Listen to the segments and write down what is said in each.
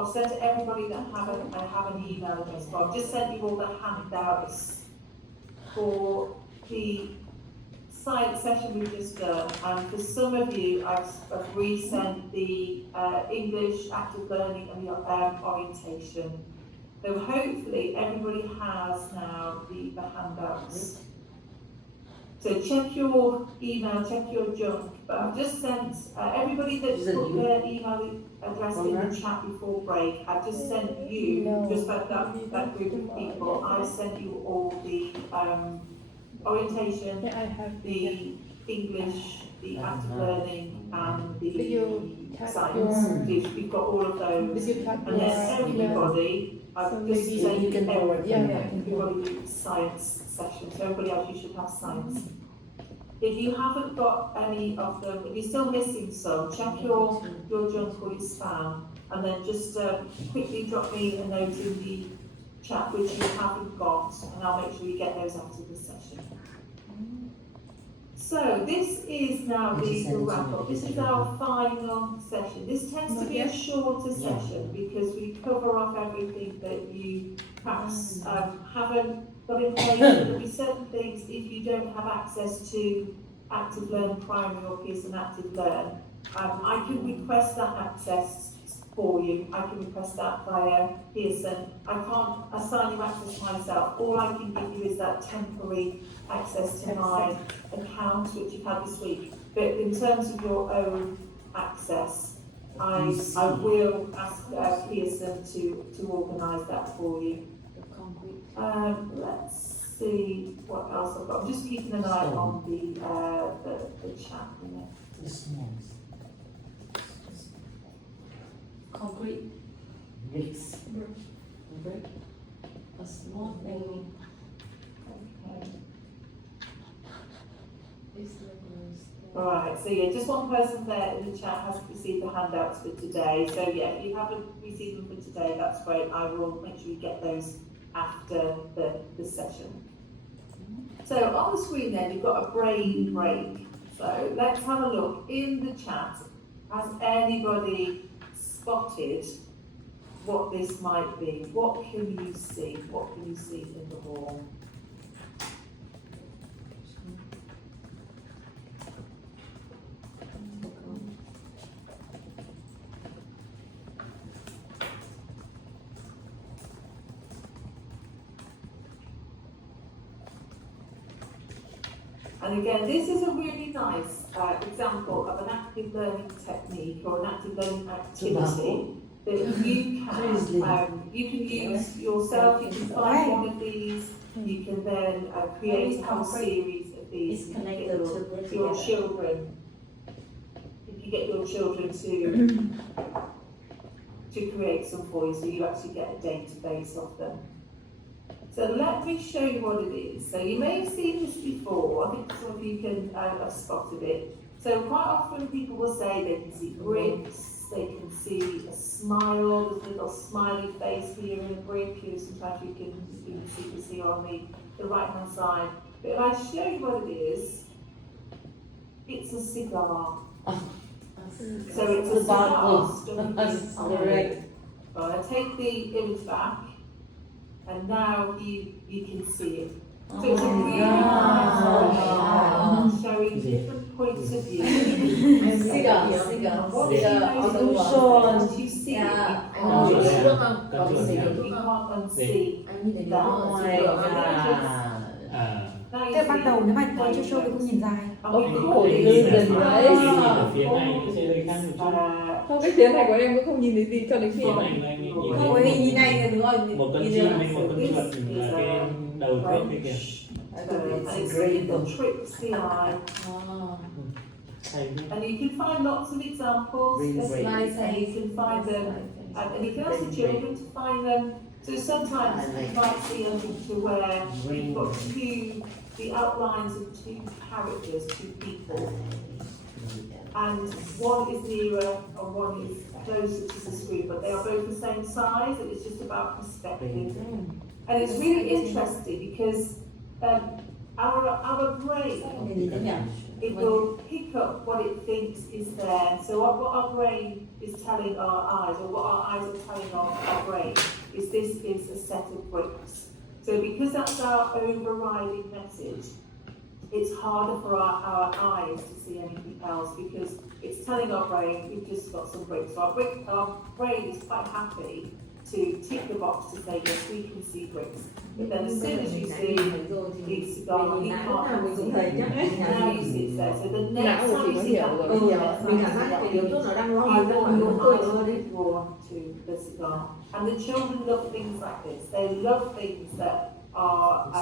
I've sent to everybody that have an email address, but I've just sent you all the handouts for the science session we've just done, and for some of you, I've resent the English active learning and the orientation. So hopefully everybody has now the handouts. So check your email, check your junk. But I've just sent everybody that's put their email address in the chat before break. I've just sent you, just that group of people. I've sent you all the orientation, the English, the active learning, and the science. We've got all of those. And then everybody, I've just sent you everybody science session. So everybody else, you should have science. If you haven't got any of them, if you're still missing some, check your junk or your spam, and then just quickly drop me a note in the chat which you haven't got, and I'll make sure you get those after this session. So this is now the wrap up. This is our final session. This tends to be a shorter session because we cover off everything that you perhaps haven't got in place. There'll be certain things if you don't have access to Active Learn Primary or Pearson Active Learn. I can request that access for you. I can request that via Pearson. I can't assign you access myself. All I can give you is that temporary access to my account, which you've had this week. But in terms of your own access, I will ask Pearson to organise that for you. Let's see what else I've got. I'm just keeping an eye on the chat. This one's Concrete bricks. brick. A small thing. Okay. This looks. Alright, so yeah, just one person there in the chat has received the handouts for today. So yeah, if you haven't received them for today, that's great. I will make sure you get those after the session. So on the screen then, you've got a brain break. So let's have a look in the chat. Has anybody spotted what this might be? What can you see? What can you see in the wall? And again, this is a really nice example of an active learning technique or an active learning activity that you can use yourself. You can find one of these. You can then create a whole series of these. It's connected to your children. If you get your children to create some for you, so you actually get a database of them. So let me show you what it is. So you may have seen this before. I think some of you can have spotted it. So quite often people will say they can see bricks, they can see a smile, there's a little smiley face here in a brick. Sometimes you can see on the right hand side. But if I show you what it is, it's a cigar. So it's a cigar stuck inside. Well, I take the image back. And now you can see it. So it's a really nice showing different points of view. Cigar. What you see, you can't unsee Tức ban đầu nếu mà tôi chưa show thì không nhìn dài. Ở phía này cái hơi khác một chút. Không, cái phía này của em cũng không nhìn thấy gì cho đến khi Phía mà này nhìn Ôi, nhìn này thì đúng rồi. một con chim hay một con chuột là cái đầu trước kia kìa. It tricks the eye. And you can find lots of examples, and you can find them, and you can ask the children to find them. So sometimes you might see a picture where you've got the outlines of two characters, two people, and one is nearer and one is closer to the screen, but they are both the same size, and it's just about perspective. And it's really interesting because our brain it will pick up what it thinks is there. So what our brain is telling our eyes, or what our eyes are telling our brain, is this is a set of bricks. So because that's our overriding message, it's harder for our eyes to see anything else, because it's telling our brain we've just got some bricks. So our brain is quite happy to tick the box to say yes, we can see bricks. But then as soon as you see it's gone, you can't see it. Now you see it's there. So the next Não, time you thì see có that, hiểu rồi. Mình cảm giác cái yếu tố nó đang lo I lắng want your rồi. eyes drawn to the cigar. And the children love things like this. They love things that are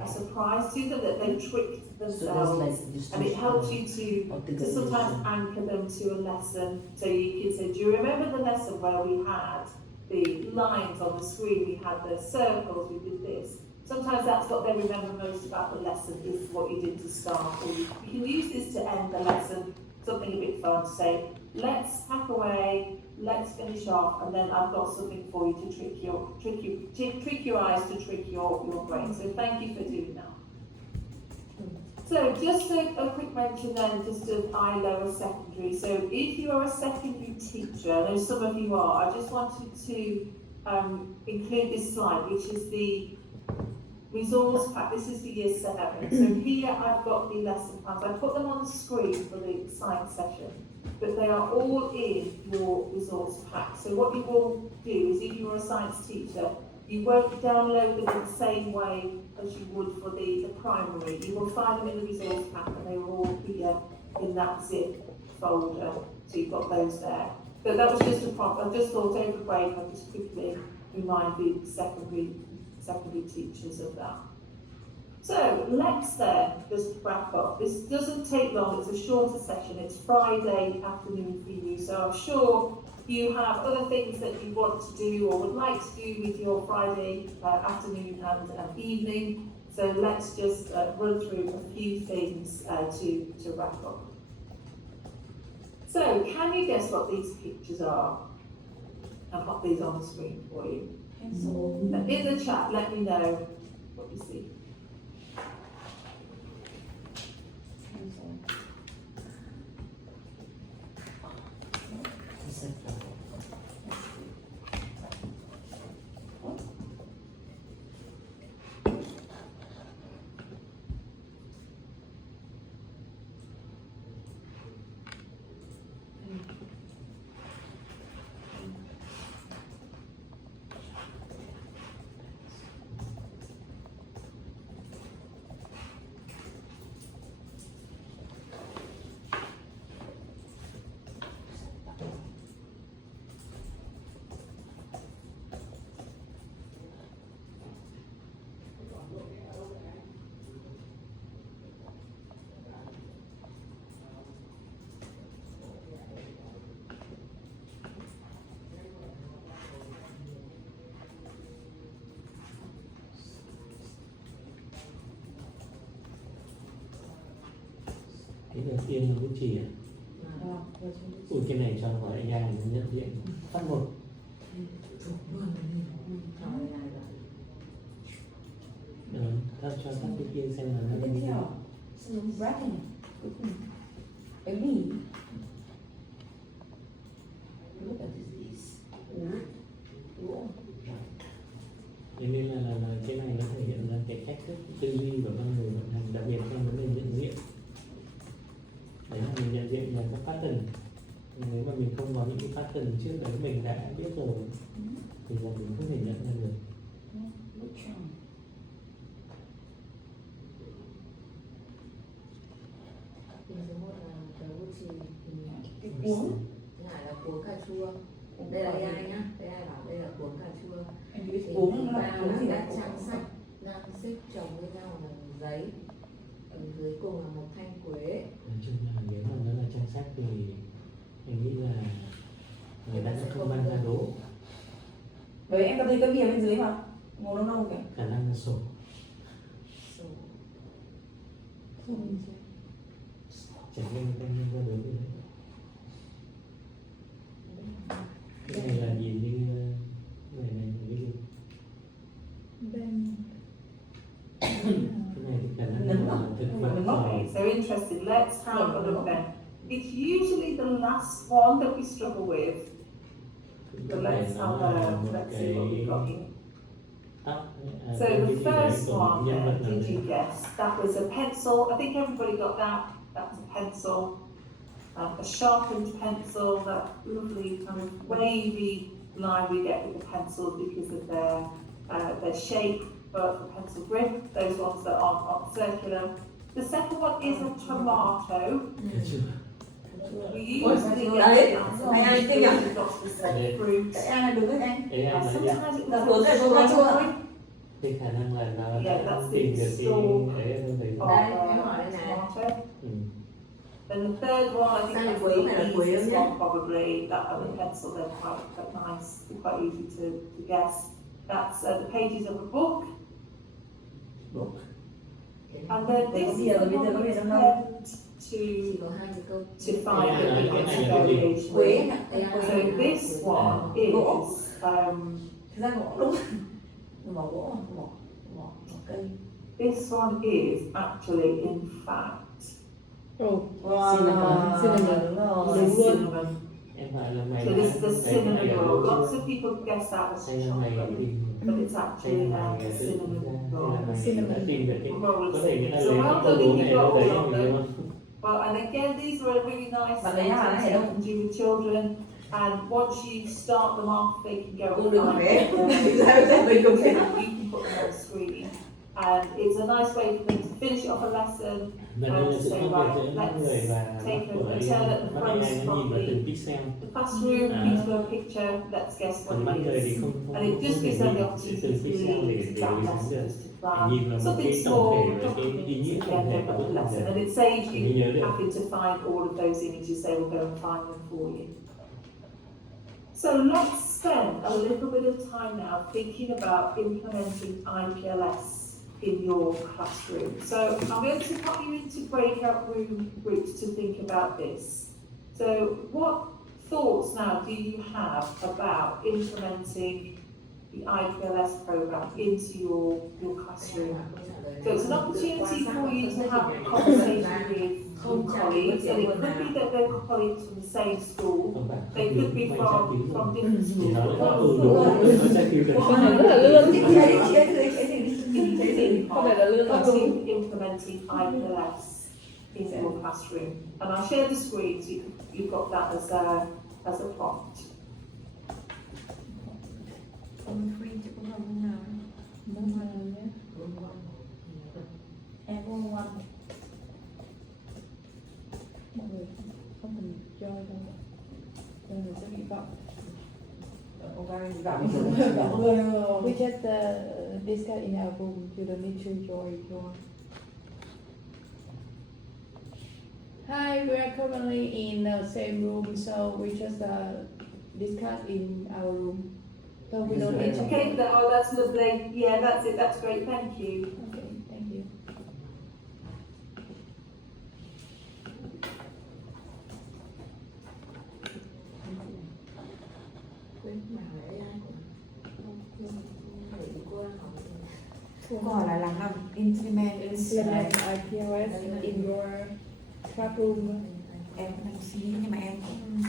a surprise to them, that they've tricked themselves. And it helps you to sometimes anchor them to a lesson. So you can say, do you remember the lesson where we had the lines on the screen, we had the circles, we did this? Sometimes that's what they remember most about the lesson, is what you did to start. Or you can use this to end the lesson, something a bit fun, to say, let's pack away, let's finish off, and then I've got something for you to trick your eyes, to trick your brain. So thank you for doing that. So just a quick mention then, just of ILO secondary. So if you are a secondary teacher, I know some of you are, I just wanted to include this slide, which is the resource pack. This is the year 7. So here I've got the lesson plans. I put them on the screen for the science session, but they are all in your resource pack. So what you will do is, if you're a science teacher, you won't download them in the same way as you would for the primary. You will find them in the resource pack, and they are all here in that zip folder. So you've got those there. But that was just a prompt. I just thought over break I'd just quickly remind the secondary teachers of that. So let's then just wrap up. This doesn't take long, it's a shorter session. It's Friday afternoon for you, so I'm sure you have other things that you want to do or would like to do with your Friday afternoon and evening. So let's just run through a few things to wrap up. So can you guess what these pictures are? I'll pop these on the screen for you. In the chat, let me know what you see. Cái đầu tiên là bút chì à? Ui, cái này cho gọi anh em mình nhận diện phát một. Cho các cái kia xem là nó Tiếp theo, xong bread này, cuối cùng bánh mì. Look at this. Thế nên là cái này nó thể hiện ra cái cách thức tư duy của con người vận hành, đặc biệt trong vấn đề nhận diện. Đấy là mình nhận diện là các pattern. Nếu mà mình không có những cái pattern trước đấy mình đã biết rồi thì là mình không thể nhận ra được. Cái cuống này là cuống cà chua. Đây là AI nhá, AI bảo đây là cuống cà chua. Em biết cuống nó là cuống gì các đấy? trang sách đang xếp chồng với nhau bằng giấy. Ở dưới cùng là một thanh quế. Nói chung là nếu mà nó là trang sách thì mình nghĩ là người ta sẽ không mang ra đố. Bởi em có thấy cái bìa bên dưới mà màu nâu nâu kìa. Khả năng là sổ. Chẳng nên mang ra đố gì đấy. Cái này là nhìn như này ví dụ. Cái này thì khả năng là thực vật. Okay, so interesting. interesting. Let's have a look then. It's usually the last one that we struggle with. So let's have let's see what we've got here. So the first one, did you guess? That was a pencil. I think everybody got that. That was a pencil. A sharpened pencil, that lovely kind of wavy line we get with the pencils because of their shape, but the pencil grip, those ones that aren't circular. The second one is a tomato. We usually get lots of fruit. Cái A là đúng đấy anh. Sometimes it Là was tối a nay có cà chua. strawberry cái khả năng là nó Yeah, that's tìm the được cái store. ấy hơn thì or tomato. And the third one, I think Sao lại that's quấy, cái này là the quấy lắm easiest nhá. one probably. That other pencil, they're quite nice, they're quite easy to guess. That's the pages of a book. And then this is the one that we tend Chỉ có hai cái câu. to find Yeah, that we cái get này some là cái gì? variation. Quế with. anh ạ. So this one is Thực ra gỗ đúng. Mỏ gỗ, mỏ cây. this one is actually in fact Ồ, Wow, cinnamon. đúng the rồi. cinnamon. em hỏi là mày So this is the thấy cái cinnamon này là roll. đúng Lots chưa? of people guess that as Hay là mày chocolate, tìm but it's hay actually là mày a tự cinnamon ra roll. hay là mày đã tìm được cái Roll có of thể người ta cinnamon. lấy So cái well câu done đố if này you đâu got đấy all of đúng them. không? Well, and again, these are really nice Bạn lấy hàng này to đâu? do with children. And once you start them off, they can go Cô đừng online. vẽ. Sao sẽ mình cũng You thế. can put them on screen. And it's a nice way for them to finish off a lesson. Và đây là sự khác biệt giữa những người và Take của a turn at the mắt front AI nó nhìn vào of từng pixel, the classroom, each a picture, let's guess còn what mắt it người thì is. không And it just thể gives them the nhìn opportunity từng to pixel really để that đối sánh được. lessons to plan. Nhìn vào một Something cái tổng small, thể và cái ý nghĩa tổng thể together của with bức the tranh lesson. này. And it saves Mình you nhớ được. having to find all of those images, they will go and find them for you. So let's spend a little bit of time now thinking about implementing IPLS in your classroom. So I'm going to put you into breakout room groups to think about this. So what thoughts now do you have about implementing the IPLS program into your classroom? So it's an opportunity for you to have a conversation with colleagues, and it could be that they're colleagues from the same school. Còn bạn They không could biết be mày tra cứu from rồi. different Thì schools. nó But lại what đúng rồi, thoughts nó tra cứu được. Con này rất là lươn. Chị thấy cái gì? Con này là lươn là đúng. to implementing IPLS in your classroom? And I'll share the screen so you've got that as a prompt. Con free chứ có không nào. Đúng rồi nhé. Em có one. Mọi người không cần join đâu. Mọi người sẽ bị vọng. Ok, vào. We just discuss in our room. You don't need to join. Hi, we are currently in the same room, so we just discuss in our room. So we don't need to. Okay, oh, that's lovely. Yeah, that's it. That's great. Thank you. Okay, thank you. Quên mà hỏi AI của để cô đang hỏi. Câu hỏi là làm implement Implement IPLS in your classroom. em cũng đang suy nghĩ nhưng mà em cũng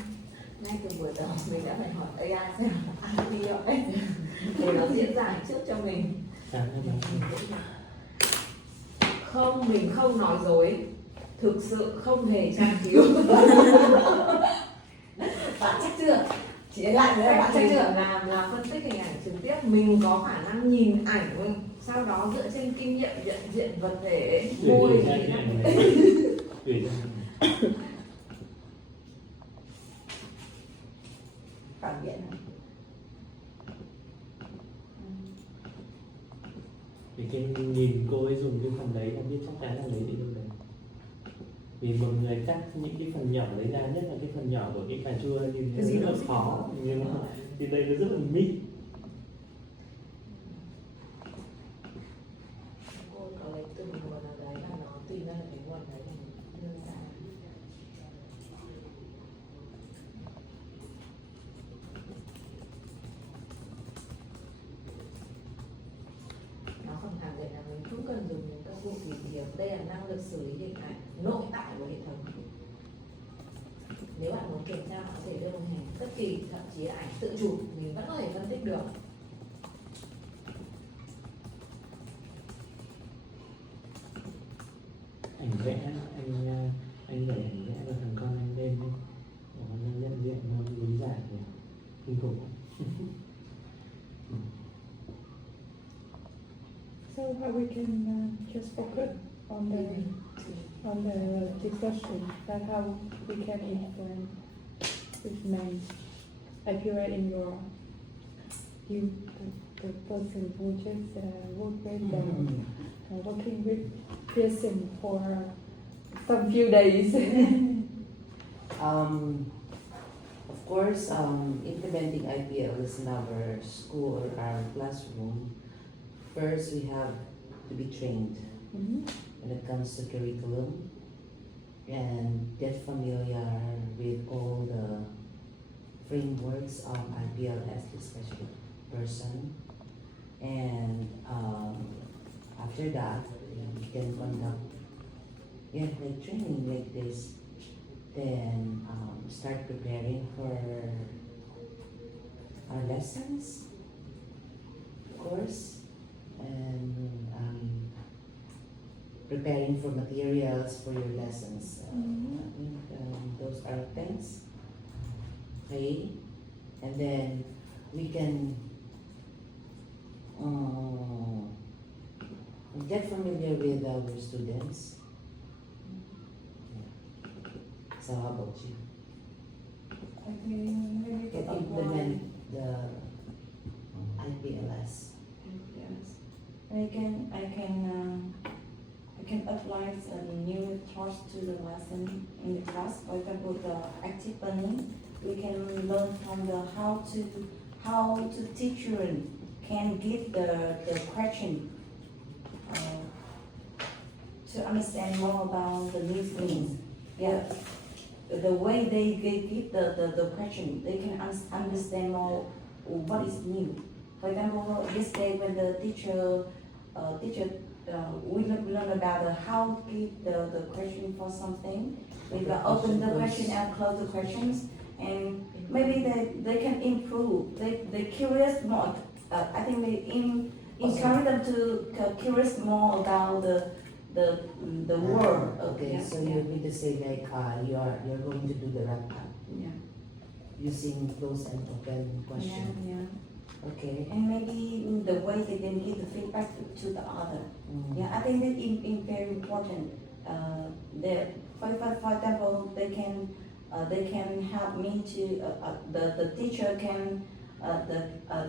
Ngay từ buổi đầu mình đã phải hỏi AI xem ai đi gọi để nó diễn giải trước cho mình. Sáng nay bạn Không, mình không nói dối, thực sự không hề tra cứu. bạn chắc chưa? Chị ấy lại nữa, bạn chắc Mình chưa? làm là phân tích hình ảnh trực tiếp, mình có khả năng nhìn ảnh, sau đó dựa trên kinh nghiệm nhận diện vật thể, môi gửi gì ra đó. cái này gửi ra Phản biện hả? thì cái nhìn cô ấy dùng cái phần đấy là biết chắc chắn là lấy đi đâu đấy. Vì một người cắt những cái phần nhỏ lấy ra, nhất là cái phần nhỏ của cái cà chua thì Cái gì nó nó rất xích khó, nhưng mà thì đây nó rất là mít. Cô có lấy từ một nguồn nào đấy và nó tìm ra là cái nguồn đấy mình đưa ra. Nó không hàm dạy là mình không cần dùng những công cụ tìm kiếm được. Đây là năng lực xử lý hình ảnh nội tại của hệ thống. Nếu bạn muốn kiểm tra, bạn có thể đưa hình ảnh bất kỳ, thậm chí là ảnh tự chụp, mình vẫn có thể phân tích được. Ảnh vẽ anh để ảnh vẽ là thằng con anh lên nó nhận diện nó lý giải của kinh khủng. So how we can just focus on the discussion, that how we can influence which may appear in your the person who just work with working with Pearson for some few days. Of course, implementing IPLs in our school or our classroom, first we have to be trained when it comes to curriculum and get familiar with all the frameworks of IPLS, especially person. And after that, we can conduct like training like this. Then start preparing for our lessons, of course, and preparing for materials for your lessons. I think those are things. Okay, and then we can get familiar with our students. So how about you? I think maybe to Can implement the IPLS. Yes. I can apply a new thoughts to the lesson in the class. For example, the active learning, we can learn from the how to teacher can give the question to understand more about the new things. Yeah. The way they give the question, they can understand more what is new. For example, yesterday when the teacher we learn about how to give the question for something. We open the question and close the questions, and maybe they can improve. They curious more. I think we encourage them to curious more about the world. Okay, Yeah, so yeah. you mean to say like you're going to do the wrap up Yeah. using close and open question. Yeah. Okay. And maybe the way they can give the feedback to the other. Yeah, I think that is very important. For example, they can help me to the teacher can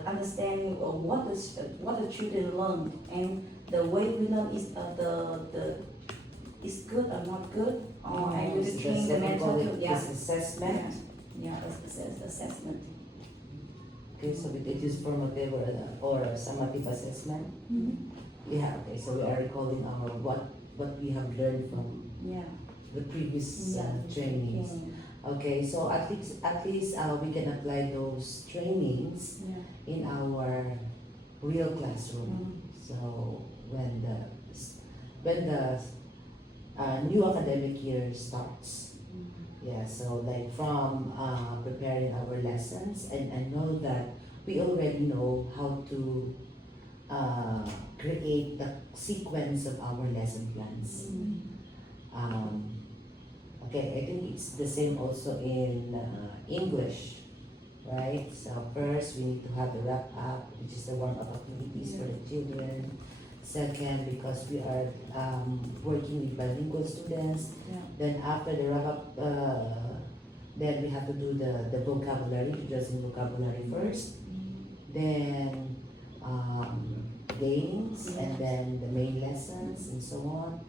understand what the children learn, and the way we learn is is good or not good, or I will So train the that's what we call mental. it, Yeah, is assessment. yeah, assessment. Okay, so it is formative or summative assessment. Yeah. Okay, so we are recalling our what we have learned from Yeah. the previous Yeah. trainings. Yeah. Okay, so at least we can apply those trainings Yeah. in our real classroom. So when the new academic year starts, yeah, so like from preparing our lessons, and I know that we already know how to create the sequence of our lesson plans. Okay, I think it's the same also in English, right? So first we need to have the wrap up, which is the warm-up activities for the children. Second, because we are working with bilingual students. Yeah. Then after the wrap up, then we have to do the vocabulary, introducing vocabulary first. Then games, and then the main lessons, and so on.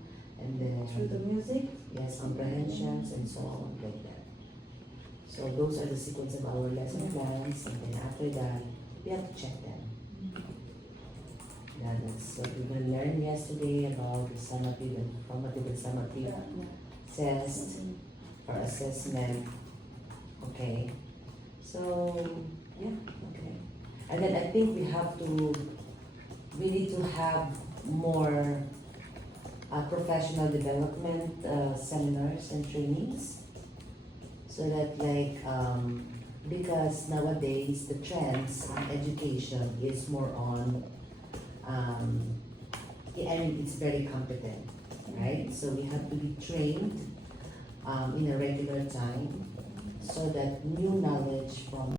And then Through the music. yes, comprehensions, and so on, like that. So those are the sequence of our lesson plans, and then after that, we have to check them. Yeah, that's what we learned yesterday about the summative and formative and summative test for assessment. Okay, so yeah, okay. And then I think we need to have more professional development seminars and trainings. So that like, because nowadays the trends in education is more on, I mean, it's very competent, right? So we have to be trained in a regular time so that new knowledge from